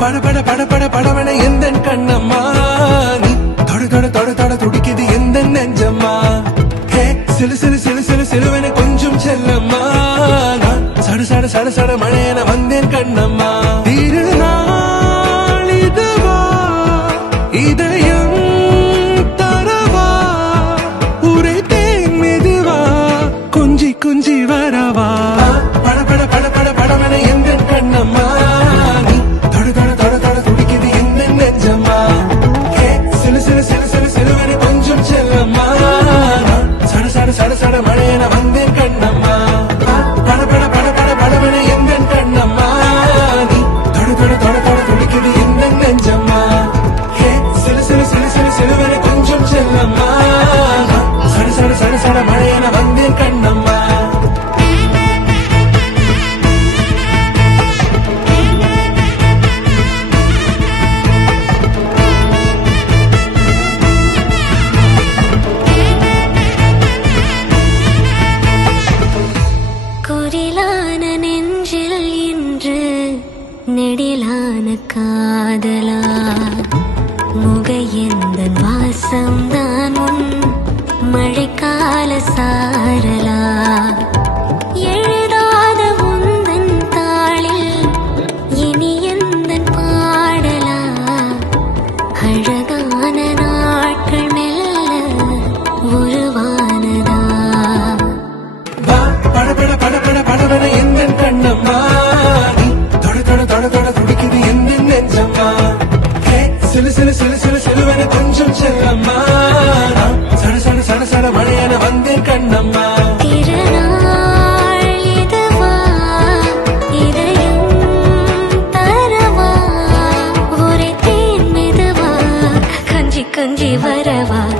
பட பட பட பட படவன எந்த கண்ணம்மா நீ தொட தொட தொட தொட துடிக்குது எந்த நெஞ்சம்மா ஹே சிலு சிலு சிலு சிலு சிலுவன கொஞ்சம் செல்லம்மா நான் சட சட சட சட மழையன வந்தேன் கண்ணம்மா திருநாள் இதுவா இதயம் தரவா உரைத்தேன் மெதுவா கொஞ்சி கொஞ்சி வரவா பட பட பட பட படவன எந்த கண்ணம்மா நீ தொட தொட தொட தொட துடிக்குது எந்த நெஞ்சம்மா ஹே சிலு சிலு சிலு சிலு சிலுவன கொஞ்சம் செல்லம்மா சட சட சட சட மழையன வந்தேன் கண்ணம்மா பட பட பட பட படவன எந்த கண்ணம்மா நீ தொட தொட தொட தொட துடிக்குது எந்த நெஞ்சம்மா ஹே சிலு சிலு சிலு சிலு சிலுவன கொஞ்சம் செல்லம்மா சட சட சட சட மழையன வந்தேன் கண்ணம்மா குரிலான நெஞ்சில் இன்று நெடிலான காதலா முகையெந்த வாசம்தான் உன் மழைக்கால சாரலா